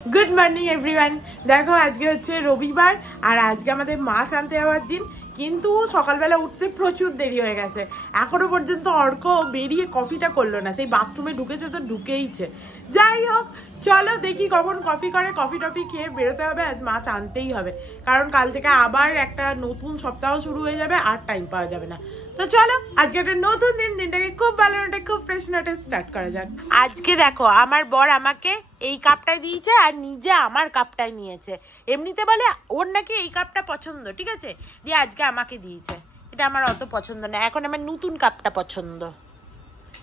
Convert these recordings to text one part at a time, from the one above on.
Good morning everyone. देखो आज के হচ্ছে রবিবার আর আজকে আমাদের মাছ আনতে যাওয়ার দিন, কিন্তু সকালবেলা উঠতে প্রচুর দেরি হয়ে গেছে। এখনো পর্যন্ত অর্ক বেরিয়ে কফিটা করলো না, সেই বাথরুমে ঢুকেছে তো ঢুকেইছে। যাই হোক চলো দেখি কখন কফি করে, কফি টফি খেয়ে বেরোতে হবে। আজ মাছ আনতেই হবে, কারণ কাল থেকে আবার একটা নতুন সপ্তাহ শুরু হয়ে যাবে আর টাইম পাওয়া যাবে না। তো চলো আজকে একটা নতুন দিনটাকে খুব ভালো নোটে খুব ফ্রেশ নোটে স্টার্ট করা যাক। আজকে দেখো আমার বর আমাকে এই কাপটাই দিয়েছে আর নিজে আমার কাপটাই নিয়েছে। এমনিতে বলে ওর নাকি এই কাপটা পছন্দ, ঠিক আছে, দিয়ে আজকে আমাকে দিয়েছে। এটা আমার অত পছন্দ না, এখন আমার নতুন কাপটা পছন্দ,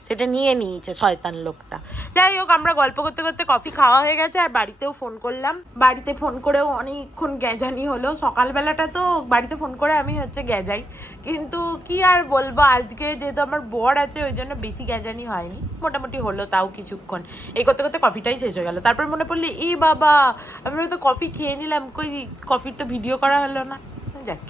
সেটা নিয়ে নিয়েছে শয়তান লোকটা। যাই হোক আমরা গল্প করতে করতে কফি খাওয়া হয়ে গেছে আর বাড়িতেও ফোন করলাম। বাড়িতে ফোন করেও অনেকক্ষণ গ্যাজানি হলো। সকালবেলাটা তো বাড়িতে ফোন করে আমি হচ্ছে গ্যাজাই, কিন্তু কি আর বলবো, আজকে যেহেতু আমার বর আছে ওই জন্য বেশি গ্যাজানি হয়নি, মোটামুটি হলো তাও কিছুক্ষণ। এই করতে করতে কফিটাই শেষ হয়ে গেল। তারপর মনে পড়লো এই বাবা আমরা তো কফি খেয়ে নিলাম, কই কফির তো ভিডিও করা হলো না। যাক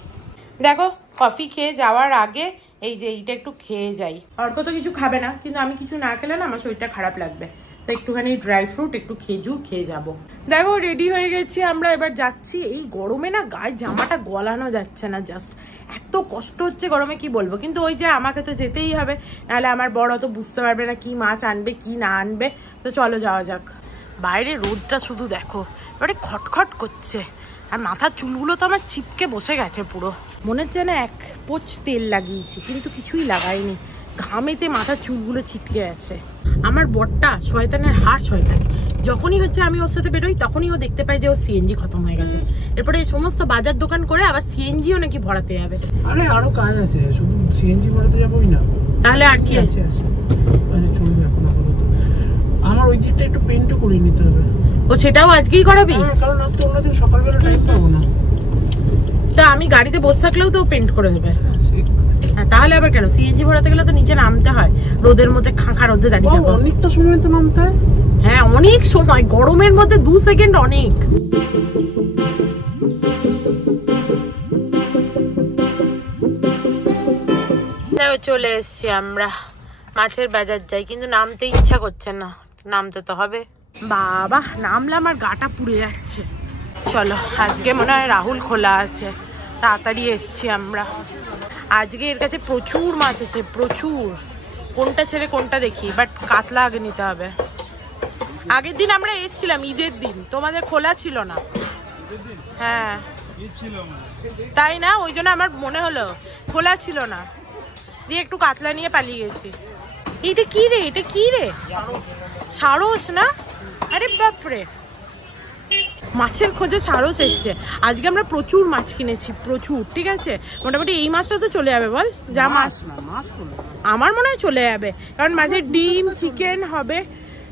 দেখো কফি খেয়ে যাওয়ার আগে এই যে এইটা একটু খেয়ে যাই। অর্ক তো কিছু খাবে না, কিন্তু আমি কিছু না খেলে না আমার শরীরটা খারাপ লাগবে, তো একটুখানি ড্রাই ফ্রুট একটু খেজুর খেয়ে যাব। দেখো রেডি হয়ে গেছি আমরা, এবার যাচ্ছি। এই গরমে না গায়ে জামাটা গলানো যাচ্ছে না, জাস্ট এত কষ্ট হচ্ছে গরমে কি বলবো। কিন্তু ওই যে আমাকে তো যেতেই হবে, নাহলে আমার বড় তো বুঝতে পারবে না কি মাছ আনবে কি না আনবে। তো চলো যাওয়া যাক। বাইরে রোদটা শুধু দেখো, এবারে খটখট করছে আর মাথার চুলগুলো তো আমার চিপকে বসে গেছে পুরো। মনে হচ্ছে না এক পোচ তেল লাগিয়েছি, কিন্তু কিছুই লাগাইনি, ঘামেতে মাথার চুলগুলো ছিটকে আছে। আমার বরটা শয়তানের হার শয়তান, যখনই হচ্ছে আমি ওর সাথে বেরোই তখনই ও দেখতে পাই যে ও সিএনজি খতম হয়ে গেছে। এরপরে এই সমস্ত বাজার দোকান করে আবার সিএনজিও নাকি ভরাতে যাবে। আরে আরো কাজ আছে, শুধু সিএনজি ভরাতে যাবোই না, তাহলে আর কি আছে? আচ্ছা চলবে এখন আপাতত। আমার ওই দিকটা একটু পেন্টও করে নিতে হবে। ও সেটাও আজকেই করাবি? কারণ আজ তো অন্যদিন সকালবেলা টাইম পাবো না। তা আমি গাড়িতে বসে থাকলেও তো পেন্ট করে দেবে। হ্যাঁ তাহলে আবার কেন? সিএনজি ভরাতে গেলে তো নিচে নামতে হয়, রোদের মধ্যে খাঁখা রোদে দাঁড়িয়ে থাকো। অনেকটা সময় তো নামতে হয়। হ্যাঁ অনেক সময়, গরমের মধ্যে 2 সেকেন্ড অনেক। চলে এসছি আমরা, মাছের বাজার যাই, কিন্তু নামতে ইচ্ছা করছে না, নামতে তো হবে। বাবা নামলাম আর গাটা পুড়ে যাচ্ছে। চলো আজকে মনে হয় রাহুল খোলা আছে, তাড়াতাড়ি এসছি আমরা। আজকে এর কাছে প্রচুর মাছ আছে, প্রচুর। কোনটা ছেড়ে কোনটা দেখি, বাট কাতলা আগে নিতে হবে। আগের দিন আমরা এসছিলাম ঈদের দিন, তোমাদের খোলা ছিল না। হ্যাঁ তাই না, ওই জন্য আমার মনে হলো খোলা ছিল না, দিয়ে একটু কাতলা নিয়ে পালিয়ে গেছি। এটা কি রে, এটা কি রে? সারস না? আরে বাপরে, মাছের খোঁজে সারস এসছে। আজকে আমরা প্রচুর মাছ কিনেছি, প্রচুর, ঠিক আছে। মোটামুটি এই মাছটা তো চলে যাবে, বল যা মাছ আমার মনে হয় চলে যাবে, কারণ মাছের ডিম চিকেন হবে,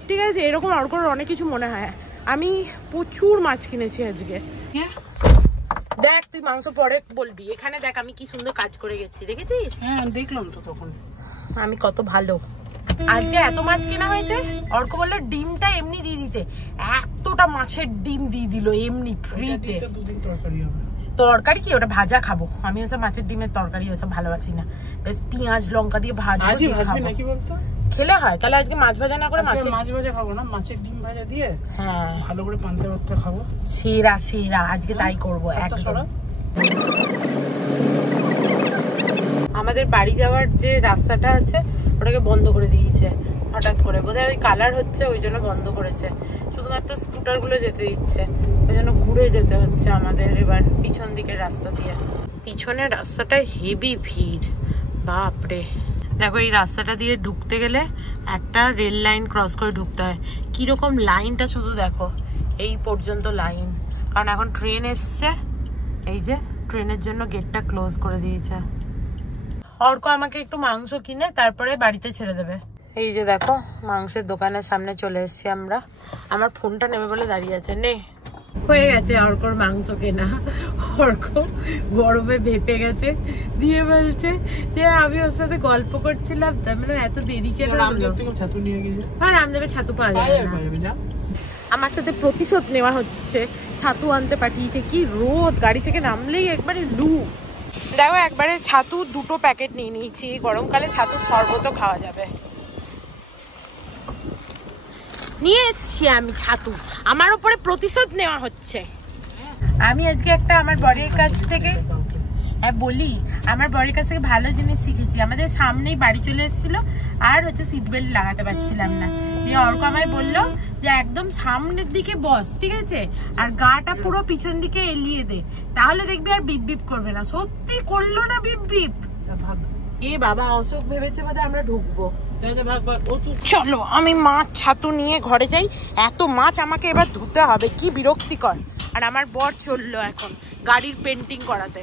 ঠিক আছে, এরকম অনেক কিছু মনে হয়। আমি প্রচুর মাছ কিনেছি আজকে। দেখ তুই মাংস পরে বলবি, এখানে দেখ আমি কি সুন্দর কাজ করে গেছি, দেখেছিস? হ্যাঁ দেখলাম তো তখন, আমি কত ভালো। আজকে এত মাছ কেনা হয়েছে, অর্ক বললো ডিমটা এমনি দিয়ে দিতে, এতটা মাছের ডিম দিয়ে দিল এমনি ফ্রিতে। তরকারি কি ওটা ভাজা খাবো আমি, ওসব মাছের ডিমের তরকারি ওসব ভালোবাসি না। বেশ পেঁয়াজ লঙ্কা দিয়ে ভাজা খেলে হয়। তাহলে আজকে মাছ ভাজা না করে মাছ ভাজা খাবো না, মাছের ডিম ভাজা দিয়ে হ্যাঁ ভালো করে পান্তা ভাত খাবো। সেরা সেরা, আজকে তাই করবো একদম। আমাদের বাড়ি যাওয়ার যে রাস্তাটা আছে ওটাকে বন্ধ করে দিয়েছে হঠাৎ করে, বোধহয় ওই কালার হচ্ছে ওই জন্য বন্ধ করেছে। শুধুমাত্র স্কুটার গুলো যেতে দিচ্ছে, ওই জন্য ঘুরে যেতে হচ্ছে আমাদের এবার পিছন দিকের রাস্তা দিয়ে। পিছনের রাস্তাটায় হেভি ভিড়, বাপরে। দেখো এই রাস্তাটা দিয়ে ঢুকতে গেলে একটা রেল লাইন ক্রস করে ঢুকতে হয়। কিরকম লাইনটা শুধু দেখো, এই পর্যন্ত লাইন, কারণ এখন ট্রেন এসছে। এই যে ট্রেনের জন্য গেটটা ক্লোজ করে দিয়েছে। অর্ক আমাকে একটু মাংস কিনে তারপরে বাড়িতে ছেড়ে দেবে। এই যে দেখো মাংসের দোকানের সামনে চলে এসেছি আমরা। আমার ফোনটা নেবে বলে দাঁড়িয়ে আছে, নে হয়ে গেছে অর্কর মাংস কেনা। অর্ক গরমে ভেপে গেছে, দিয়ে বলছে যে আমি ওর সাথে গল্প করছিলাম, তার মানে এত দেরি কেন? রামদেবের ছাতু পাওয়া যাবে না। আমার সাথে প্রতিশোধ নেওয়া হচ্ছে, ছাতু আনতে পাঠিয়েছে। কি রোদ, গাড়ি থেকে নামলেই একবারে লু। দেখো একবারে ছাতু 2টো প্যাকেট নিয়ে নিয়েছি, গরমকালে ছাতু শরবতও খাওয়া যাবে। নিয়ে এসছি আমি ছাতু, আমার উপরে প্রতিশোধ নেওয়া হচ্ছে। আমি আজকে একটা আমার বরের কাছ থেকে বলি, আমার বরের কাছ থেকে ভালো জিনিস শিখেছি। আমাদের সামনেই বাড়ি চলে এসেছিল, আর হচ্ছে সিট বেল্ট লাগাতে পারছিলাম না, দিয়ে অর্ক আমায় বললো যে একদম সামনের দিকে বস, ঠিক আছে, আর গাটা পুরো পিছন দিকে এলিয়ে দে, তাহলে দেখবি আর বিপ বিপ করবে না। সত্যি করলো না বিপ বিপ। এ বাবা, অশোক ভেবেছে বোধ আমরা ঢুকবো। চলো আমি মাছ ছাতু নিয়ে ঘরে যাই, এত মাছ আমাকে এবার ধুতে হবে, কি বিরক্তিকর। আর আমার বর চললো এখন গাড়ির পেন্টিং করাতে।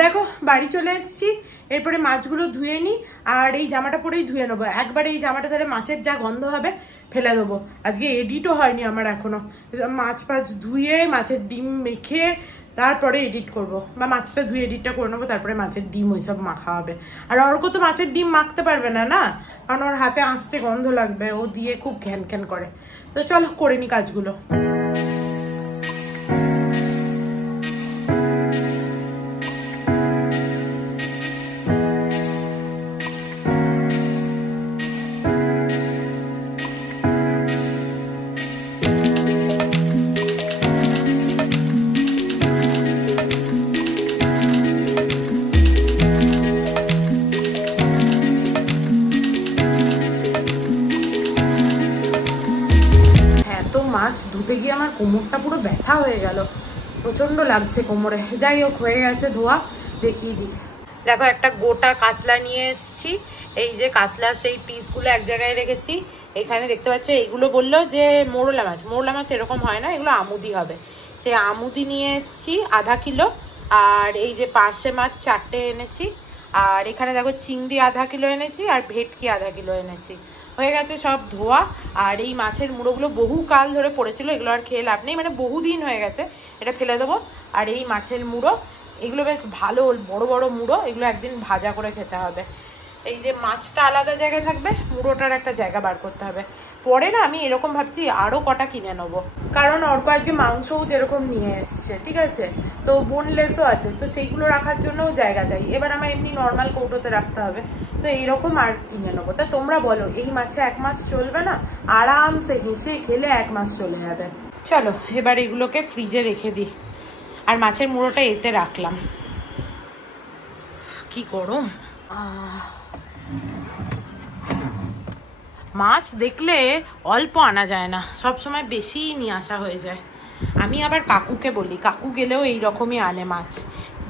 দেখো বাড়ি চলে এসেছি, এরপরে মাছগুলো ধুয়ে নিই, আর এই জামাটা পরেই ধুয়ে নেবো একবারে। এই জামাটা তাহলে মাছের যা গন্ধ হবে ফেলে দেবো। আজকে এডিটও হয়নি আমার এখনো, মাছ ধুয়ে মাছের ডিম মেখে তারপরে এডিট করব, বা মাছটা ধুয়ে এডিটটা করে নেবো, তারপরে মাছের ডিম ওইসব মাখা হবে। আর অর্ক তো মাছের ডিম মাখতে পারবে না, না, কারণ ওর হাতে আঁচতে গন্ধ লাগবে, ও দিয়ে খুব ঘ্যান ঘ্যান করে। তো চলো করে নি কাজগুলো। মাছ ধুতে গিয়ে আমার কোমরটা পুরো ব্যথা হয়ে গেল, প্রচন্ড লাগছে কোমরে। যাই হোক, হয়ে গেছে ধোয়া, দেখিয়ে দিই। দেখো একটা গোটা কাতলা নিয়ে এসেছি, এই যে কাতলার সেই পিসগুলো এক জায়গায় রেখেছি। এখানে দেখতে পাচ্ছ এইগুলো বললো যে মোরলা মাছ, মোরলা মাছ এরকম হয় না, এগুলো আমুদি হবে। সেই আমুদি নিয়ে এসেছি আধা কিলো, আর এই যে পার্শে মাছ 4টে এনেছি, আর এখানে দেখো চিংড়ি আধা কিলো এনেছি, আর ভেটকি আধা কিলো এনেছি। হয়ে গেছে সব ধোয়া। আর এই মাছের মুড়োগুলো বহু কাল ধরে পড়েছিল, এগুলো আর খেয়ে লাভ নেই, মানে বহুদিন হয়ে গেছে, এটা ফেলে দেবো। আর এই মাছের মুড়ো, এগুলো বেশ ভালো বড় বড় মুড়ো, এগুলো একদিন ভাজা করে খেতে হবে। এই যে মাছটা আলাদা জায়গায় থাকবে, মুড়োটার একটা জায়গা বার করতে হবে। পরে না আমি এরকম ভাবছি আরও কটা কিনে নেবো, কারণ অর্ক আজকে মাংসও যেরকম নিয়ে এসছে, ঠিক আছে, তো বোনলেসও আছে, তো সেইগুলো রাখার জন্যও জায়গা চাই। এবার আমার এমনি নর্মাল কৌটোতে রাখতে হবে, তো এইরকম আর কিনে নেবো। তা তোমরা বলো, এই মাছে 1 মাস চলবে না? আরামসে হেসে খেলে 1 মাস চলে যাবে। চলো এবার এগুলোকে ফ্রিজে রেখে দিই। আর মাছের মুড়োটা এতে রাখলাম। কি গরম! মাছ দেখলে অল্প আনা যায় না, সব সময় বেশি নিয়ে আসা হয়ে যায়। আমি আবার কাকুকে বলি, কাকু গেলেও এই রকমই আনে মাছ,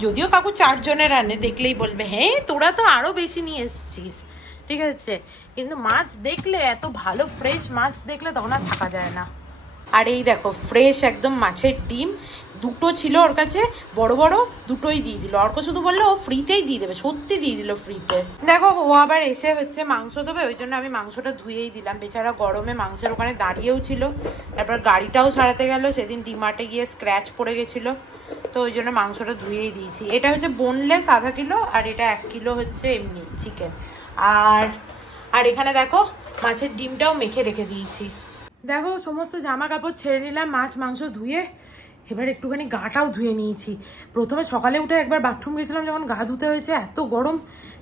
যদিও কাকু 4 জনের আনে, দেখলেই বলবে হ্যাঁ তোরা তো আরও বেশি নিয়ে এসছিস, ঠিক আছে, কিন্তু মাছ দেখলে, এত ভালো ফ্রেশ মাছ দেখলে তখন আর থাকা যায় না। আর এই দেখো ফ্রেশ একদম মাছের ডিম, 2টো ছিল ওর কাছে বড় বড়, 2টোই দিয়ে দিল। অর্ক শুধু বললো ও ফ্রিতেই দিয়ে দেবে, সত্যি দিয়ে দিল ফ্রিতে। দেখো ও আবার এসে হচ্ছে মাংস দেবে, ওই জন্য আমি মাংসটা ধুয়েই দিলাম। বেচারা গরমে মাংসের ওখানে দাঁড়িয়েও ছিল, তারপর গাড়িটাও ছাড়াতে গেল, সেদিন ডিমার্টে গিয়ে স্ক্র্যাচ পড়ে গেছিলো, তো ওই জন্য মাংসটা ধুয়েই দিয়েছি। এটা হচ্ছে বোনলেস আধা কিলো, আর এটা 1 কিলো হচ্ছে এমনি চিকেন। আর এখানে দেখো মাছের ডিমটাও মেখে রেখে দিয়েছি। দেখো সমস্ত জামা কাপড় ছেড়ে নিলাম, মাছ মাংস ধুয়ে, এবার একটুখানি গাটাও ধুয়ে নিয়েছি। প্রথমে সকালে উঠে একবার বাথরুম গেছিলাম, যখন গা ধুতে হয়েছে, এত গরম,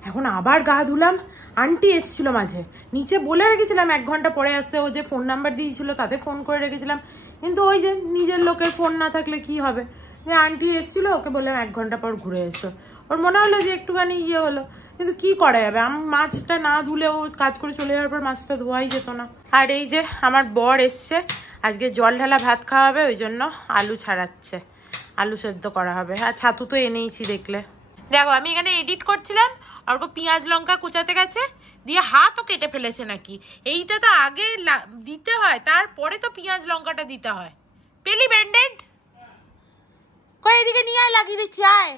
এখন আবার গা ধুলাম। আন্টি এসেছিল মাঝে, নিচে বলে রেখেছিলাম 1 ঘন্টা পরে আসতে, ও যে ফোন নাম্বার দিয়েছিল তাতে ফোন করে রেখেছিলাম, কিন্তু ওই যে নিজের লোকের ফোন না থাকলে কি হবে, যে আন্টি এসেছিল, ওকে বললাম 1 ঘন্টা পর ঘুরে এসো। ওর মনে হলো যে একটুখানি ইয়ে হলো, কিন্তু কি করা যাবে, মাছটা না ধুলে ও কাজ করে চলে যাওয়ার পর মাছটা ধোয়াই যেত না। আর এই যে আমার বর এসছে, আজকে জল ঢালা ভাত খাওয়া হবে, ওই জন্য আলু ছাড়াচ্ছে, আলু সেদ্ধ করা হবে। আর ছাতু তো এনেইছি দেখলে। দেখো আমি এখানে এডিট করছিলাম, আর ওকে পেঁয়াজ লঙ্কা কুচাতে গেছে, দিয়ে হাতও কেটে ফেলেছে নাকি। এইটা তো আগে দিতে হয়, তারপরে তো পেঁয়াজ লঙ্কাটা দিতে হয়। পেলি ব্যান্ডেড? কই এদিকে নিয়ে আয়, লাগিয়ে দিচ্ছি, আয়।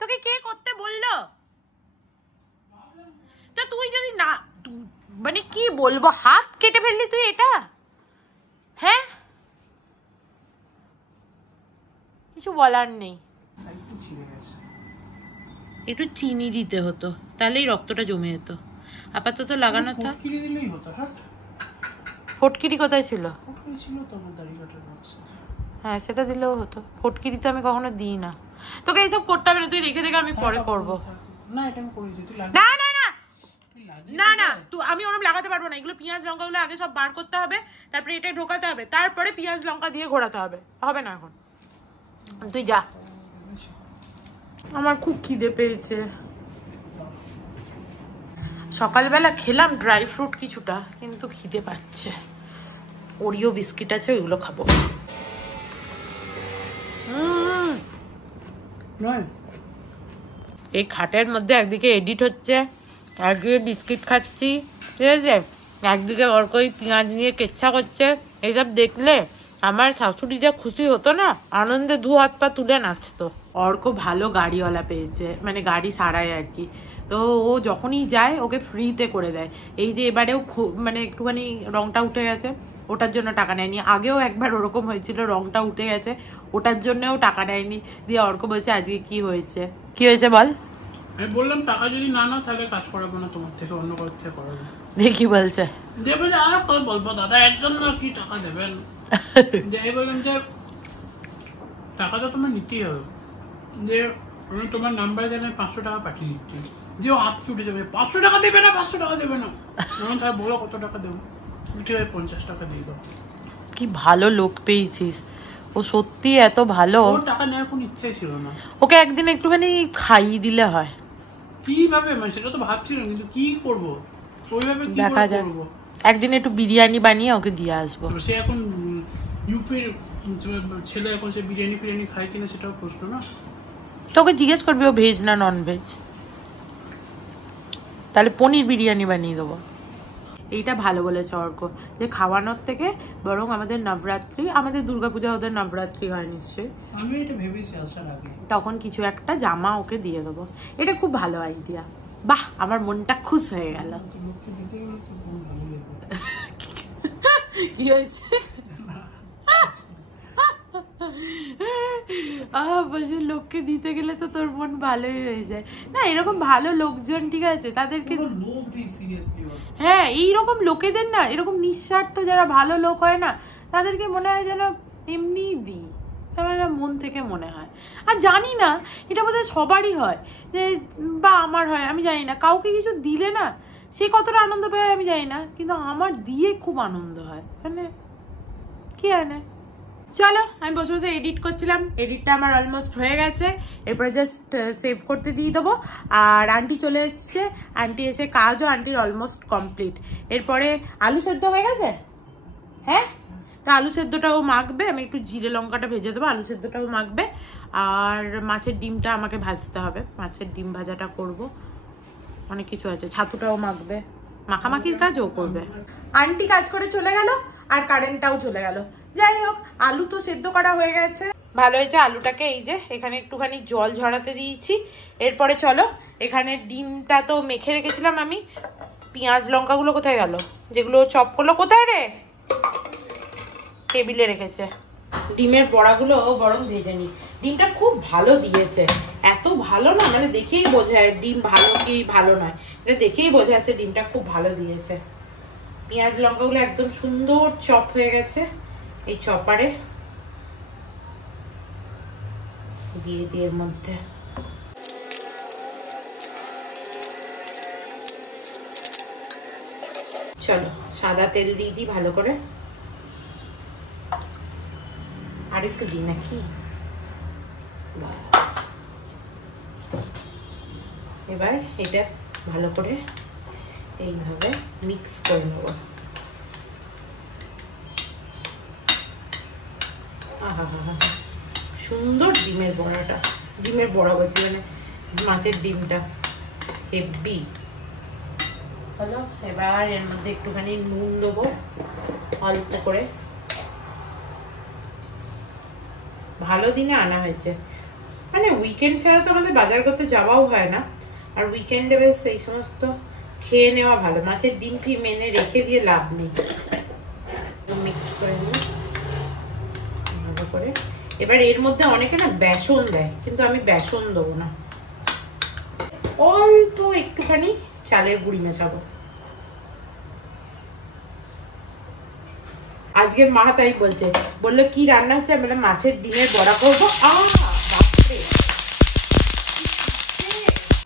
তোকে কে করতে বললো? তো তুই যদি না, মানে কি বলবো, হাত কেটে ফেললি তুই এটা, হ্যাঁ, কিছু বলার নেই। একটু চিনি দিতে হতো, তাহলেই রক্তটা জমে যেত। আপাতত লাগানো থাক। ফটকিরি কোথায় ছিল? হ্যাঁ সেটা দিলেও হতো, ফটকিরি তো আমি কখনো দিই না। তোকে এইসব করতে হবে না, তুই রেখে দেখে আমি পরে করবো। না না না, না না তুই আমি ওরম লাগাতে পারবো না, এগুলো পেঁয়াজ লঙ্কাগুলো আগে সব বার করতে হবে, তারপরে এটা ঢোকাতে হবে, তারপরে পেঁয়াজ লঙ্কা দিয়ে ঘোরাতে হবে, হবে না এখন। তুই যা, আমার খুব খিদে পেয়েছে। সকালবেলা খেলাম ড্রাই ফ্রুট কিছুটা, কিন্তু খিদে পাচ্ছে। ওরিও বিস্কিট আছে, ওইগুলো খাবো। এই খাটের মধ্যে একদিকে এডিট হচ্ছে, একদিকে বিস্কিট খাচ্ছি, ঠিক আছে, একদিকে অর্কই পেঁয়াজ নিয়ে কেচ্ছা করছে। এইসব দেখলে আমার শাশুড়ি যা খুশি হতো না, আনন্দে দু হাত পা তুলে নাচতো। অর্ক ভালো গাড়িওয়ালা পেয়েছে, মানে গাড়ি সারায় আর কি। তো ও যখনই যায় ওকে ফ্রিতে করে দেয়। এই যে এবারেও মানে একটুখানি রংটা উঠে গেছে, ওটার জন্য টাকা নেয়নি। আগেও একবার ওরকম হয়েছিল, রংটা উঠে গেছে, ওটার জন্যও টাকা নেয়নি। দিয়ে অর্ক বলছে আজকে কি হয়েছে, কি হয়েছে বল। আমি বললাম টাকা যদি না নাও তাহলে কাজ করাবো না তোমার থেকে, অন্য কারোর থেকে করাবো। দেখি বলছে দেবে যে আর কই বলবো দাদা একজন না কি টাকা দেবেন। যাই বললাম যে টাকা তো তোমার নিতেই হবে, যে আমি তোমার নাম্বার জানে 500 টাকা পাঠিয়ে দিচ্ছি। যে আসতে উঠে যাবে 500 টাকা দেবে না, 500 টাকা দেবে না। আমি তাহলে বলো কত টাকা দেবো, ঠিক আছে 50 টাকা দিয়ে দাও। কি ভালো লোক পেয়েছিস, ও সত্যি এত ভালো। ওর টাকা নেওয়ার কোনো ইচ্ছাই ছিল না। ওকে একদিন একটুখানি খাইয়ে দিলে হয়। কিভাবে, মানে সেটা তো ভাবছিলাম, কিন্তু কি করবো ওইভাবে, কি করবো। একদিন একটু বিরিয়ানি বানিয়ে ওকে দিয়ে আসবো। সে এখন ইউপির ছেলে, এখন সে বিরিয়ানি ফিরিয়ানি খায় কিনা সেটাও প্রশ্ন না। তোকে জিজ্ঞেস করবি ও ভেজ না নন ভেজ, তাহলে পনির বিরিয়ানি বানিয়ে দেবো। এইটা ভালো বলেছে অর্ক, যে খাওয়ানোর থেকে বরং আমাদের নবরাত্রি, আমাদের দুর্গাপূজা ওদের নবরাত্রি হয় নিশ্চয়ই, আমি এটা ভেবেছি আসার আগে, তখন কিছু একটা জামা ওকে দিয়ে দেবো। এটা খুব ভালো আইডিয়া। বাহ, আমার মনটা খুশ হয়ে গেল। কি হয়েছে? বলছে লোককে দিতে গেলে তো তোর মন ভালোই হয়ে যায়। না, এরকম ভালো লোকজন, ঠিক আছে, তাদেরকে, হ্যাঁ এইরকম লোকেদের না, এরকম নিঃস্বার্থ যারা ভালো লোক হয় না, তাদেরকে মনে হয় যেন এমনিই দিই, মন থেকে মনে হয়। আর জানি না, এটা বোধহয় সবারই হয়, যে বা আমার হয়, আমি জানি না। কাউকে কিছু দিলে না সে কতটা আনন্দ পায় আমি জানি না, কিন্তু আমার দিয়ে খুব আনন্দ হয়, মানে কি হয় না। চলো, আমি বসে বসে এডিট করছিলাম, এডিটটা আমার অলমোস্ট হয়ে গেছে। এরপরে জাস্ট সেভ করতে দিয়ে দেবো। আর আন্টি চলে এসছে, আন্টি এসে কাজও আন্টির অলমোস্ট কমপ্লিট। এরপরে আলু সেদ্ধ হয়ে গেছে, হ্যাঁ, তা আলু সেদ্ধটাও মাখবে, আমি একটু জিরে লঙ্কাটা ভেজে দেবো, আলু সেদ্ধটাও মাখবে। আর মাছের ডিমটা আমাকে ভাজতে হবে, মাছের ডিম ভাজাটা করব, অনেক কিছু আছে, ছাতুটাও মাখবে, মাখামাখির কাজও করবে। আন্টি কাজ করে চলে গেল, আর কারেন্টটাও চলে গেল। যাই হোক, আলু তো সেদ্ধ করা হয়ে গেছে, ভালো হয়েছে। আলুটাকে এই যে এখানে একটুখানি জল ঝরাতে দিয়েছি। এরপরে চলো, এখানে ডিমটা তো মেখে রেখেছিলাম আমি, পেঁয়াজ লঙ্কাগুলো কোথায় গেল, যেগুলো চপ করলো, কোথায় রে, টেবিলে রেখেছে। ডিমের বড়াগুলো বরং ভেজে নি। ডিমটা খুব ভালো দিয়েছে, এত ভালো না, মানে দেখেই বোঝা যায় ডিম ভালো কি ভালো নয়, এটা দেখেই বোঝা যাচ্ছে ডিমটা খুব ভালো দিয়েছে। পেঁয়াজ লঙ্কাগুলো একদম সুন্দর চপ হয়ে গেছে। এই চপারে দিয়ে দিয়ে এর মধ্যে চলো সাদা তেল দিয়ে দিই ভালো করে, আর একটু দিই নাকি, বাস। এবার এটা ভালো করে এইভাবে মিক্স করে নেব। আহা হা হা, সুন্দর ডিমের বড়াটা, ডিমের বড়া বলছি, মানে মাছের ডিমটা হেভি হলো। এবার এর মধ্যে একটুখানি নুন দেবো অল্প করে, ভালো দিনে আনা হয়েছে, মানে উইকেন্ড ছাড়া তো আমাদের বাজার করতে যাওয়াও হয় না, আর উইকেন্ডে বেশ এই সমস্ত খেয়ে নেওয়া ভালো। মাছের ডিম ফিম এনে রেখে দিয়ে লাভ নেই। মিক্স করে নিই ভালো করে। এবার এর মধ্যে অনেকে না বেসন দেয়, কিন্তু আমি বেসন দেবো না, অল্প একটুখানি চালের গুঁড়ি মেশাবো। আজকে মা তাই বলছে, বললো কি রান্না হচ্ছে, আমি বললাম মাছের ডিমের বড়া করবো।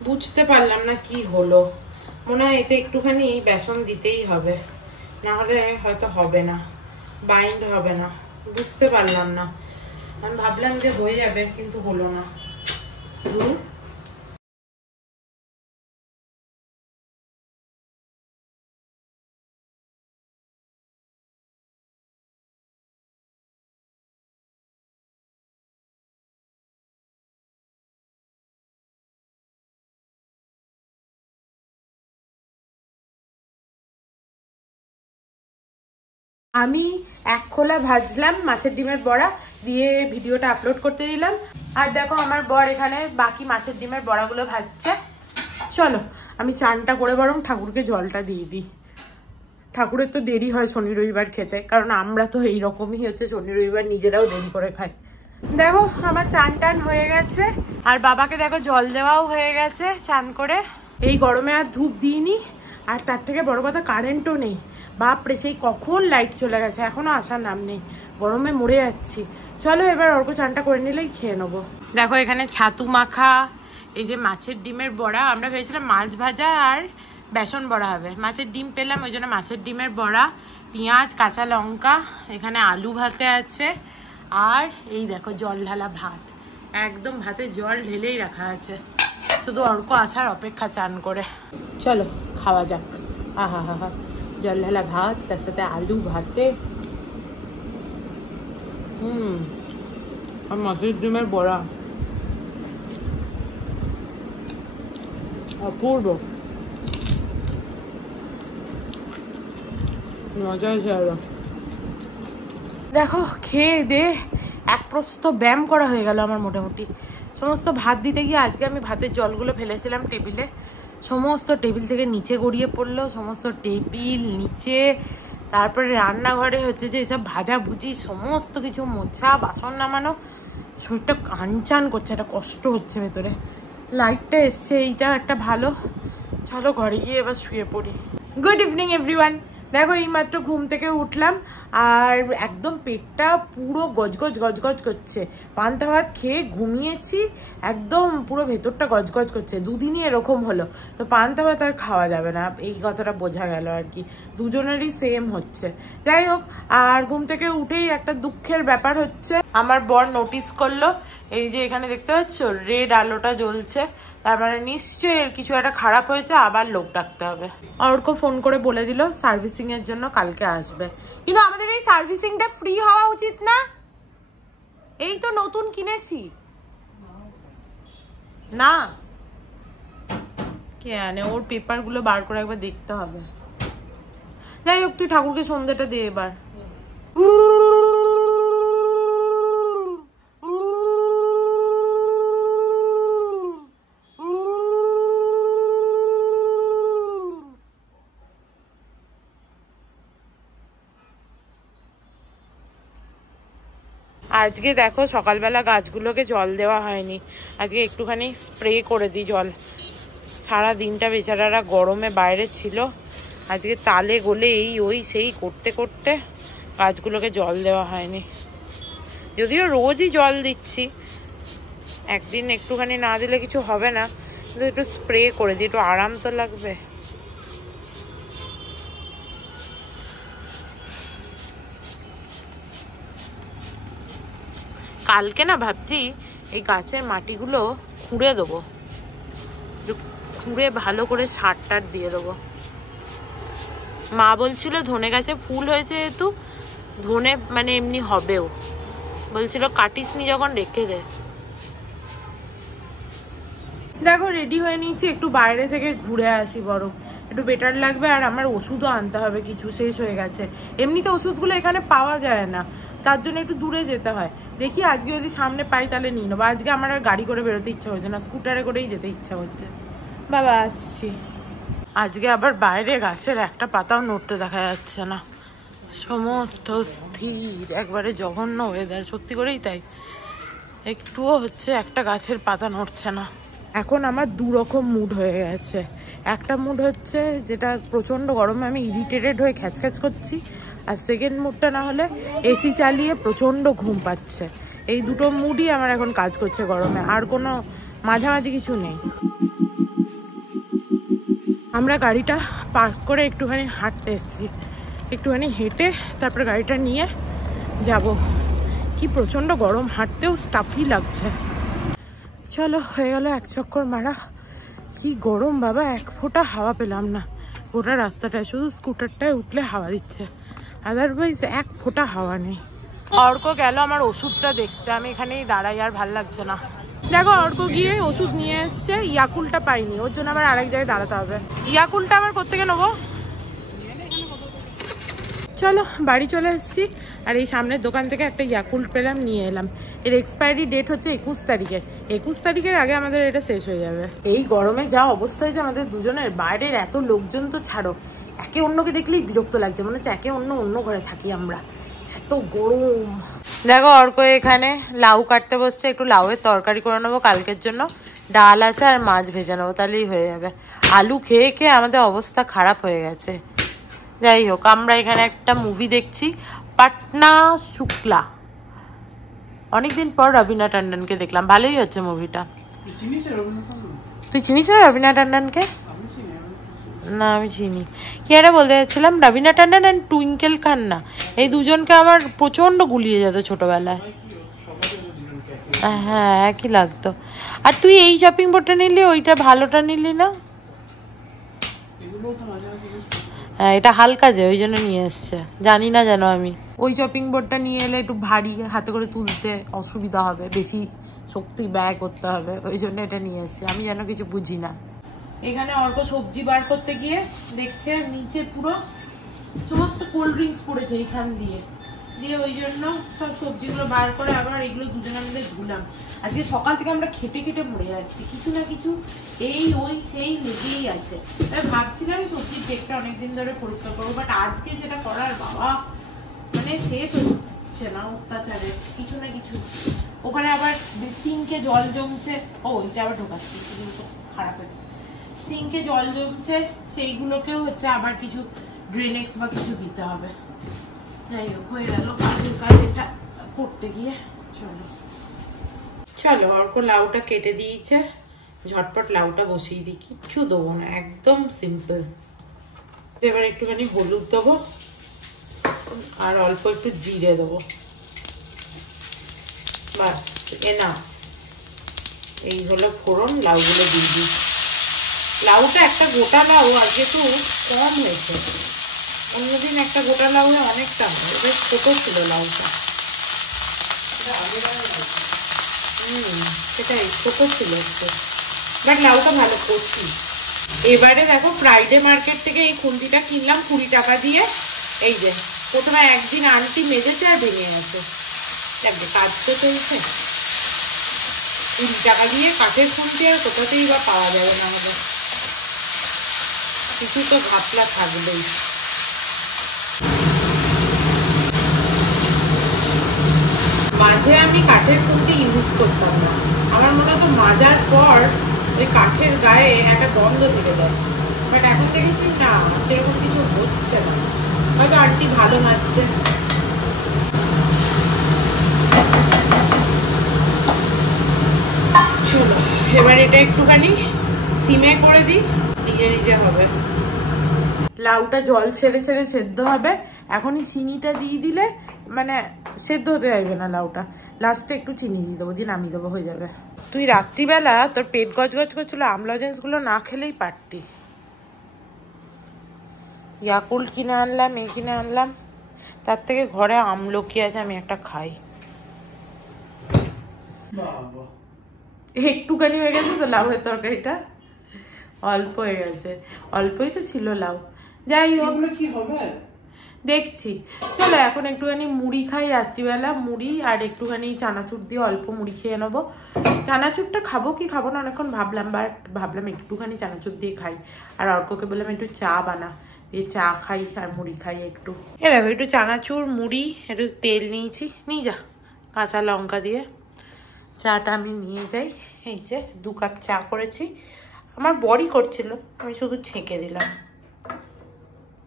বুঝতে পারলাম না কি হলো, মনে হয় এতে একটুখানি বেসন দিতেই হবে, না হলে হয়তো হবে না, বাইন্ড হবে না, বুঝতে পারলাম না। আমি ভাবলাম যে হয়ে যাবে, কিন্তু হলো না। আমি এক খোলা ভাজলাম মাছের ডিমের বড়া দিয়ে ভিডিওটা আপলোড করতে দিলাম। আর দেখো আমার বর এখানে বাকি মাছের ডিমের বড়াগুলো ভাজছে। চলো আমি চানটা করে বরং ঠাকুরকে জলটা দিয়ে দিই। ঠাকুরের তো দেরি হয় শনি রবিবার খেতে, কারণ আমরা তো এইরকমই হচ্ছে শনি রবিবার নিজেরাও দেরি করে খাই। দেখো আমার চান টান হয়ে গেছে, আর বাবাকে দেখো জল দেওয়াও হয়ে গেছে চান করে। এই গরমে আর ধূপ দিইনি, আর তার থেকে বড় কথা কারেন্টও নেই। বাপরে সেই কখন লাইট চলে গেছে, এখনো আসার নাম নেই, গরমে মরে যাচ্ছি। চলো এবার অর্ক চানটা করে নিলেই খেয়ে নেবো। দেখো এখানে ছাতু মাখা, এই যে মাছের ডিমের বড়া, আমরা ভেবেছিলাম মাছ ভাজা আর বেসন বড়া হবে, মাছের ডিম পেলাম ওই জন্য মাছের ডিমের বড়া, পেঁয়াজ কাঁচা লঙ্কা, এখানে আলু ভাতে আছে, আর এই দেখো জল ঢালা ভাত, একদম ভাতে জল ঢেলেই রাখা আছে, শুধু অর্ক আসার অপেক্ষা চান করে। চলো খাওয়া যাক। আহা হা হা, জল ঢালা ভাত, তার সাথে আলু ভাতে, আর মাছের ডিমের বড়া, অপূর্ব মজা হয়েছে। দেখো খেয়ে দে এক প্রস্ত ব্যায়াম করা হয়ে গেল আমার মোটামুটি। সমস্ত ভাত দিতে গিয়ে আজকে আমি ভাতের জলগুলো ফেলেছিলাম টেবিলে, সমস্ত টেবিল থেকে নিচে গড়িয়ে পড়লো, সমস্ত টেবিল নিচে, তারপরে রান্নাঘরে হচ্ছে যে এসব ভাজাভুজি সমস্ত কিছু মোছা, বাসন নামানো, শরীরটা কানচান করছে, একটা কষ্ট হচ্ছে ভেতরে। লাইটটা এসছে, এইটা একটা ভালো। চলো ঘরে গিয়ে এবার শুয়ে পড়ি। Good evening everyone. দেখো এইমাত্র ঘুম থেকে উঠলাম, আর একদম পেটটা পুরো গজগজ গজগজ করছে। পান্তা ভাত খেয়ে ঘুমিয়েছি, একদম পুরো ভেতরটা গজগজ করছে। দুদিনই এরকম হলো, তো পান্তা ভাত আর খাওয়া যাবে না, এই কথাটা বোঝা গেল আর কি, দুজনেরই সেম হচ্ছে। যাই হোক, আর ঘুম থেকে উঠেই একটা দুঃখের ব্যাপার হচ্ছে, আমার বর নোটিস করলো, এই যে এখানে দেখতে পাচ্ছ রেড আলোটা জ্বলছে, তার মানে নিশ্চয়ই এর কিছু একটা খারাপ হয়েছে, আবার লোক ডাকতে হবে। অর্ক ফোন করে বলে দিল সার্ভিসিং এর জন্য কালকে আসবে, কিন্তু আমাদের এই সার্ভিসিংটা ফ্রি হওয়া উচিত না? এই তো নতুন কিনেছি না, কে আনে? ওর পেপার গুলো বার করে একবার দেখতে হবে। যাই হোক, তুই ঠাকুরকে সন্ধ্যাটা দে এবার। আজকে দেখো সকালবেলা গাছগুলোকে জল দেওয়া হয়নি, আজকে একটুখানি স্প্রে করে দিই জল। সারা দিনটা বেচারারা গরমে বাইরে ছিল, আজকে তালে গলে এই ওই সেই করতে করতে গাছগুলোকে জল দেওয়া হয়নি। যদিও রোজই জল দিচ্ছি, একদিন একটুখানি না দিলে কিছু হবে না, কিন্তু একটু স্প্রে করে দিই, একটু আরাম তো লাগবে। কালকে না ভাবছি এই গাছের মাটিগুলো খুঁড়ে দেবো, খুঁড়ে ভালো করে সার টার দিয়ে দেবো। মা বলছিল ধনে গাছে ফুল হয়েছে যেহেতু ধনে মানে এমনি হবেও, বলছিল কাটিস নি যখন রেখে দে। দেখো রেডি হয়ে নিয়েছি, একটু বাইরে থেকে ঘুরে আসি বরং, একটু বেটার লাগবে। আর আমার ওষুধও আনতে হবে, কিছু শেষ হয়ে গেছে। এমনিতে ওষুধগুলো এখানে পাওয়া যায় না, তার জন্য একটু দূরে যেতে হয়। দেখি আজকে যদি সামনে পাই তাহলে নিয়ে নেবো। আজকে আমার আর গাড়ি করে বেরোতে ইচ্ছা হচ্ছে না, স্কুটারে করেই যেতে ইচ্ছা হচ্ছে। বাবা আসছি। আজকে আবার বাইরে গাছের একটা পাতাও নড়তে দেখা যাচ্ছে না, সমস্ত স্থির, একবারে জঘন্য ওয়েদার, সত্যি করেই তাই। একটুও হচ্ছে একটা গাছের পাতা নড়ছে না। এখন আমার দুরকম মুড হয়ে গেছে। একটা মুড হচ্ছে যেটা প্রচণ্ড গরমে আমি ইরিটেটেড হয়ে খ্যাচখ্যাচ করছি, আর সেকেন্ড মুডটা না হলে এসি চালিয়ে প্রচণ্ড ঘুম পাচ্ছে। এই দুটো মুডই আমার এখন কাজ করছে গরমে, আর কোনো মাঝামাঝি কিছু নেই। আমরা গাড়িটা পার্ক করে একটুখানি হাঁটতে এসেছি, একটুখানি হেঁটে তারপরে গাড়িটা নিয়ে যাব। কি প্রচণ্ড গরম, হাঁটতেও স্টাফি লাগছে। চলো, হয়ে গেল এক চক্কর মারা। কি গরম বাবা, এক ফোঁটা হাওয়া পেলাম না গোটা রাস্তাটায়, শুধু স্কুটারটায় উঠলে হাওয়া দিচ্ছে, আদারওয়াইজ এক ফোঁটা হাওয়া নেই। অর্ক গেল আমার ওষুধটা দেখতে, আমি এখানেই দাঁড়াই, আর ভাল লাগছে না। দেখো অর্ক গিয়ে ওষুধ নিয়ে এসছে, ইয়াকুলটা পাইনি, ওর জন্য আবার আরেক জায়গায় দাঁড়াতে হবে। ইয়াকুলটা আবার কোত্থেকে নেবো? চলো বাড়ি চলে এসেছি, আর এই সামনের দোকান থেকে একটা ইয়াকুল্ট পেলাম, নিয়ে এলাম। এর এক্সপায়ারি ডেট হচ্ছে 21 তারিখের। 21 তারিখের আগে আমাদের এটা শেষ হয়ে যাবে। এই গরমে যা অবস্থা হয়েছে আমাদের দুজনের, বাইরের এত লোকজন তো ছাড়ো, একে অন্যকে দেখলেই বিরক্ত লাগছে, মনে হচ্ছে একে অন্য ঘরে থাকি আমরা, এত গরম। দেখো অর্ক এখানে লাউ কাটতে বসছে, একটু লাউয়ের তরকারি করে নেবো কালকের জন্য, ডাল আছে আর মাছ ভেজে নেবো, তাহলেই হয়ে যাবে। আলু খেয়ে খেয়ে আমাদের অবস্থা খারাপ হয়ে গেছে। যাই হোক, আমরা এখানে একটা মুভি দেখছি, পাটনা শুক্লা। অনেকদিন পর রবিনা টন্ডনকে দেখলাম, ভালোই হচ্ছে মুভিটা। তুই চিনিস না রবিনা টন্ডনকে? না আমি চিনি। কি একটা বলতে চাচ্ছিলাম, রবিনা টন্ডন অ্যান্ড টুইঙ্কেল খান্না, এই দুজনকে আমার প্রচণ্ড গুলিয়ে যেত ছোটবেলায়। হ্যাঁ একই লাগতো। আর তুই এই শপিং বোর্ডটা নিলি, ওইটা ভালোটা নিলি না? হ্যাঁ এটা হালকা যে, ওই জন্য নিয়ে এসছে, জানি না যেন আমি। ওই শপিং বোর্ডটা নিয়ে এলে একটু ভারী, হাতে করে তুলতে অসুবিধা হবে, বেশি শক্তি ব্যয় করতে হবে, ওই জন্য এটা নিয়ে এসছে। আমি যেন কিছু বুঝি না। এখানে অল্প সবজি বার করতে গিয়ে দেখছে নিচে পুরো সমস্ত কোল্ড ড্রিঙ্কস পড়েছে এইখান দিয়ে, ওই জন্য সব সবজিগুলো বার করে আবার এগুলো দুজনে মিলে ধুলাম। আজকে সকাল থেকে আমরা খেটে খেটে মরে যাচ্ছি, কিছু না কিছু এই ওই সেই লেগেই আছে। ভাবছিলাম সবজির ডেকটা অনেকদিন ধরে পরিষ্কার করবো, বাট আজকে সেটা করার বাবা মানে শেষ হচ্ছে না অত্যাচারে, কিছু না কিছু। ওখানে আবার সিঙ্কে জল জমছে, ওইটা আবার ঢোকাচ্ছি, খারাপ হচ্ছে। সিঙ্কে জল জমছে, সেইগুলোকেও হচ্ছে আবার কিছু ড্রেনেক্স বা কিছু দিতে হবে। যাই হোক, হয়ে গেল কাজের কাজ এটা করতে গিয়ে। চলো চলো, অর্ক লাউটা কেটে দিয়েছে, ঝটপট লাউটা বসিয়ে দিই, কিচ্ছু দেবো না, একদম সিম্পল। এবার একটুখানি হলুদ দেবো আর অল্প একটু জিরে দেবো, বাস এনা। এই হলো ফোড়ন, লাউগুলো দিয়ে দিই। লাউটা একটা গোটা লাউ আজকে একটু কম হয়েছে, অন্যদিন একটা গোটা লাউ অনেকটা হয়, বেশ ছোট ছিল লাউটা। সেটাই ছোট ছিল একটু, বাট লাউটা ভালো করছি। এবারে দেখো ফ্রাইডে মার্কেট থেকে এই খুন্তিটা কিনলাম 20 টাকা দিয়ে। এই যে প্রথমে একদিন আন্টি মেজেছে আর ভেঙে গেছে, দেখবে কাজ তো চলছে। 20 টাকা দিয়ে কাঠের খুন্তি আর কোথাতেই বা পাওয়া যাবে না, হবে কিছু তো ঘাপলা থাকবেই। মাঝে আমি কাঠের খুন্তি ইউজ করতাম না, আমার মনে হতো মাজার পর ওই কাঠের গায়ে একটা গন্ধ থেকে যায়, বাট এখন দেখেছি না, সেরকম কিছু হচ্ছে না, হয়তো আন্টি ভালো মারছে। চলো এবার এটা একটুখানি সিমে করে দিই, নিজে নিজে হবে। লাউটা জল ছেড়ে ছেড়ে সেদ্ধ হবে, এখনই চিনিটা দিয়ে দিলে মানে সেদ্ধ হতে যাবে না লাউটা, লাস্টে একটু চিনি দিয়ে দেবো, দিয়ে নামিয়ে দেবো, হয়ে যাবে। তুই রাত্রিবেলা তোর পেট গজগজ করছিল, আমলজেন্সগুলো না খেলেই পারতি। ইয়াকুল্ট কিনে আনলাম, কিনে আনলাম, তার থেকে ঘরে আমলকি আছে, আমি একটা খাই। একটুখানি হয়ে গেছে তো লাউয়ের তরকারিটা, অল্প হয়ে গেছে, অল্পই তো ছিল লাউ। যাই হোক কি হবে দেখছি। চলো এখন একটুখানি মুড়ি খাই রাত্রিবেলা, মুড়ি আর একটুখানি চানাচুর দিয়ে অল্প মুড়ি খেয়ে নেবো। চানাচুরটা খাবো কি খাবো না অনেকক্ষণ ভাবলাম, বাট ভাবলাম একটুখানি চানাচুর দিয়ে খাই। আর অর্ককে বললাম একটু চা বানা, দিয়ে চা খাই আর মুড়ি খাই একটু। এ দেখো একটু চানাচুর, মুড়ি, একটু তেল নিয়েছি, নিয়ে যা, কাঁচা লঙ্কা দিয়ে চাটা আমি নিয়ে যাই। এই যে 2 কাপ চা করেছি, আমার বড়ি করছিল, আমি শুধু ছেঁকে দিলাম।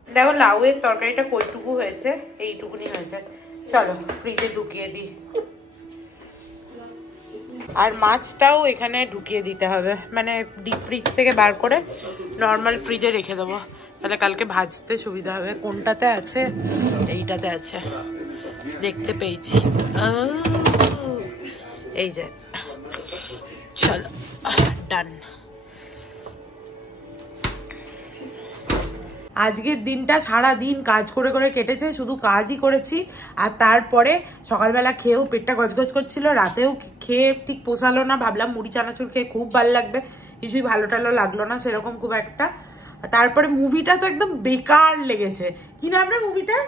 দেখো লাউয়ের তরকারিটা কইটুকু হয়েছে, এইটুকুনি হয়েছে। চলো ফ্রিজে ঢুকিয়ে দিই। আর মাছটাও এখানে ঢুকিয়ে দিতে হবে, মানে ডিপ ফ্রিজ থেকে বার করে নর্মাল ফ্রিজে রেখে দেবো, তাহলে কালকে ভাজতে সুবিধা হবে। কোনটাতে আছে? এইটাতে আছে, দেখতে পেয়েছি। এই যে, চলো ডান। আজকের দিনটা সারা দিন কাজ করে করে কেটেছে, শুধু কাজই করেছি। আর তারপরে সকালবেলা খেয়েও পেটটা গজগজ করছিল, রাতেও খেয়ে ঠিক পোষালো না, ভাবলাম মুড়ি চানাচুর খেয়ে খুব ভালো লাগবে, কিছুই ভালো টালো লাগলো না সেরকম খুব একটা। তারপরে মুভিটা তো একদম বেকার লেগেছে। কি নাম রে মুভিটার?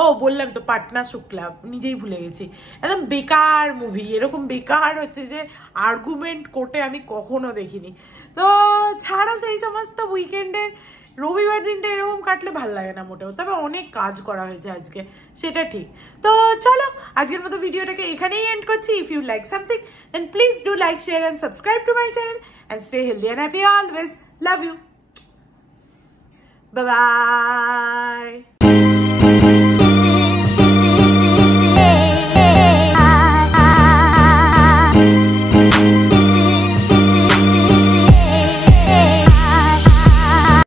ও বললাম তো, পাটনা শুক্লা, নিজেই ভুলে গেছি। একদম বেকার মুভি, এরকম বেকার হচ্ছে যে আর্গুমেন্ট কোর্টে আমি কখনো দেখিনি। তো ছাড়া, সেই সমস্ত উইকেন্ডের রবিবার দিনটা এরকম কাটলে ভাল লাগে না মোটেও, তবে অনেক কাজ করা হয়েছে আজকে, সেটা ঠিক। তো চলো আজকের মতো ভিডিওটাকে এখানেই এন্ড করছি। If you like something then please do like, share and subscribe to my channel and stay healthy and happy always. Love you, bye by.